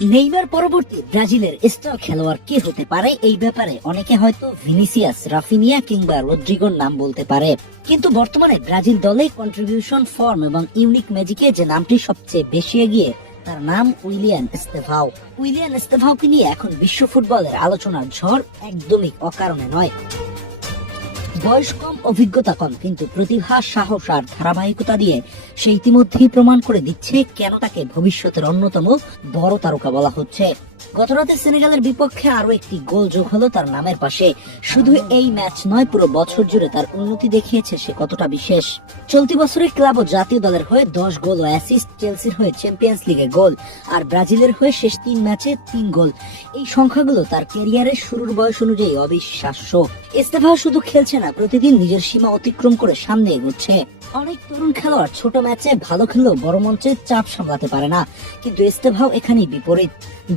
Neymar পরবর্তী ব্রাজিলের star খেলোয়াড় কে হতে পারে, এই ব্যাপারে অনেকে হয়তো ভিনিসিয়াস, রাফিনিয়া কিংবা রদ্রিগোর নাম বলতে পারে। কিন্তু বর্তমানে ব্রাজিল দলে কন্ট্রিবিউশন, ফর্ম এবং ইউনিক ম্যাজিকে যে নামটি সবচেয়ে বেশি এগিয়ে, তার নাম উইলিয়ান এস্তেভাও। উইলিয়ান এস্তেভাওকে নিয়ে এখন বিশ্ব ফুটবলের আলোচনার ঝড় একদমই অকারণে নয়। বয়স কম, অভিজ্ঞতা কম, কিন্তু প্রতিভা, সাহস আর ধারাবাহিকতা দিয়ে সে ইতিমধ্যেই প্রমাণ করে দিচ্ছে কেন তাকে ভবিষ্যতের অন্যতম বড় তারকা বলা হচ্ছে। গতরাতে সেনেগালের বিপক্ষে আরো একটি গোল যোগ হলো তার নামের পাশে। শুধু এই ম্যাচ নয়, পুরো বছর জুড়ে তার উন্নতি দেখিয়েছে সে কতটা বিশেষ। চলতি বছরে ক্লাব ও জাতীয় দলের হয়ে 10 গোল ও অ্যাসিস্ট, চেলসির হয়ে চ্যাম্পিয়ন্স লিগে গোল আর ব্রাজিলের হয়ে শেষ 3 ম্যাচে 3 গোল। এই সংখ্যাগুলো তার ক্যারিয়ারের শুরুর বয়স অনুযায়ী অবিশ্বাস্য। এস্তেভাও শুধু খেলছে না, প্রতিদিন নিজের সীমা অতিক্রম করে সামনে এগোচ্ছে। অনেক তরুণ খেলোয়াড় ছোট ম্যাচে ভালো খেলেও বড় মঞ্চে চাপ সামলাতে পারে না, কিন্তু এস্তেভাও এখানেই বিপরীত।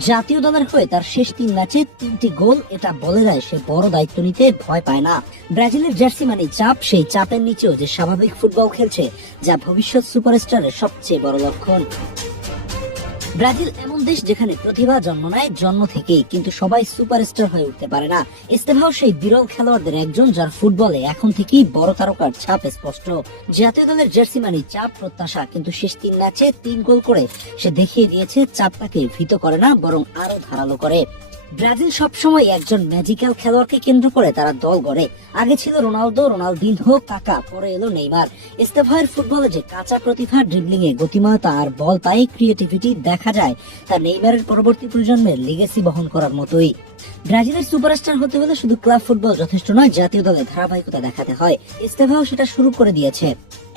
জাতীয় দলের হয়ে তার শেষ 3 ম্যাচে 3টি গোল, এটা বলে দেয় সে বড় দায়িত্ব নিতে ভয় পায় না। ব্রাজিলের জার্সি মানে চাপ, সেই চাপের নিচেও যে স্বাভাবিক ফুটবল খেলছে, যা ভবিষ্যৎ সুপারস্টারের সবচেয়ে বড় লক্ষণ। ব্রাজিল এমন দেশ যেখানে প্রতিভা জন্ম নেয় জন্ম থেকেই, কিন্তু সবাই সুপারস্টার হয়ে উঠতে পারে না। এস্তেভাও সেই বিরল খেলোয়াড়দের একজন, যার ফুটবলে এখন থেকেই বড় তারকার ছাপ স্পষ্ট। জাতীয় দলের জার্সি মানে চাপ, প্রত্যাশা, কিন্তু শেষ 3 ম্যাচে 3 গোল করে সে দেখিয়ে দিয়েছে চাপ তাকে ভীত করে না, বরং আরো ধারালো করে। ব্রাজিল সবসময় একজন ম্যাজিক্যাল খেলোয়াড়কে কেন্দ্র করে তারা দল গড়ে। আগে ছিল রোনালদো, রোনালদিনহো, কাকা, পরে এলো নেইমার। এস্তেভাওয়ের ফুটবলে যে কাঁচা প্রতিভা, ড্রিবলিং এ গতিময়তা আর বল পায়ে ক্রিয়েটিভিটি দেখা যায়, তা নেইমারের পরবর্তী প্রজন্মের লিগেসি বহন করার মতোই। ব্রাজিলের সুপারস্টার হতে হলে শুধু ক্লাব ফুটবল যথেষ্ট নয়, জাতীয় দলে ধারাবাহিকতা দেখাতে হয়। এস্তেভাও সেটা শুরু করে দিয়েছে।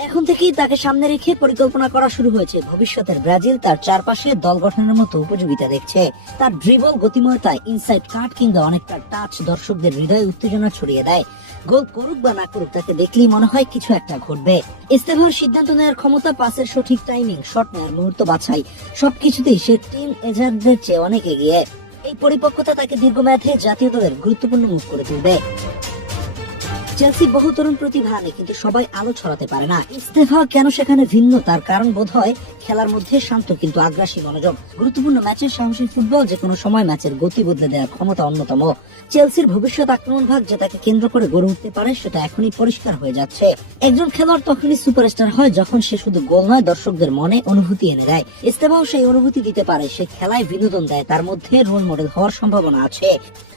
এখন থেকেই তাকে সামনে রেখে পরিকল্পনা করা শুরু হয়েছে ভবিষ্যতের ব্রাজিল। তার চারপাশে দল গঠনের মতো উপযোগিতা দেখছে। তার ড্রিবল, গতিময়তা, ইনসাইড কাট কিংবা অনেকটা টাচ দর্শকদের হৃদয়ে উত্তেজনা ছড়িয়ে দেয়। গোল করুক বা না করুক, তাকে দেখলেই মনে হয় কিছু একটা ঘটবে। এস্তেভাওর সিদ্ধান্ত নেওয়ার ক্ষমতা, পাসের সঠিক টাইমিং, শট নেওয়ার মুহূর্ত বাছাই, সবকিছুতেই সে টিম এজারদের চেয়ে অনেক এগিয়ে। এই পরিপক্কতা তাকে দীর্ঘমেয়াদে জাতীয় দলের গুরুত্বপূর্ণ মুখ করে তুলবে। চেলসি বহু তরুণ প্রতিভা আনে, কিন্তু সবাই আলো ছড়াতে পারে না। এস্তেভাও কেন সেখানে ভিন্ন, তার কারণ বোধ হয় খেলার মধ্যে শান্ত কিন্তু আগ্রাসী মনোযোগ। গুরুত্বপূর্ণ ম্যাচের সাহসী ফুটবল, যে কোনো সময় ম্যাচের গতি বদলে দেওয়ার ক্ষমতা অন্যতম। চেলসির ভবিষ্যৎ আক্রমণ ভাগ যে তাকে কেন্দ্র করে গড়ে উঠতে পারে, সেটা এখনই পরিষ্কার হয়ে যাচ্ছে। একজন খেলোয়াড় তখনই সুপারস্টার হয় যখন সে শুধু গোল নয়, দর্শকদের মনে অনুভূতি এনে দেয়। এস্তেভাও সেই অনুভূতি দিতে পারে। সে খেলায় বিনোদন দেয়, তার মধ্যে রোল মডেল হওয়ার সম্ভাবনা আছে।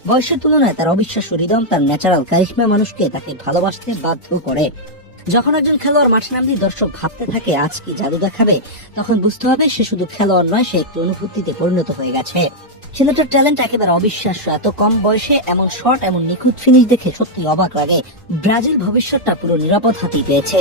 বয়সের তুলনায় তার অবিশ্বাস্য রিদম, তার ন্যাচারাল কারিশমা মানুষকে তাকে ভালোবাসতে বাধ্য করে। যখন একজন খেলোয়াড় মাঠে নামলেই দর্শক ভাবতে থাকে আজ কি জাদু দেখাবে, তখন বুঝতে হবে সে শুধু খেলোয়াড় নয়, সে একটি অনুভূতিতে পরিণত হয়ে গেছে। ছেলেটার ট্যালেন্ট একেবারে অবিশ্বাস্য। এত কম বয়সে এমন শট, এমন নিখুঁত ফিনিশ দেখে সত্যি অবাক লাগে। ব্রাজিল ভবিষ্যৎটা পুরো নিরাপদ হাতেই পেয়েছে।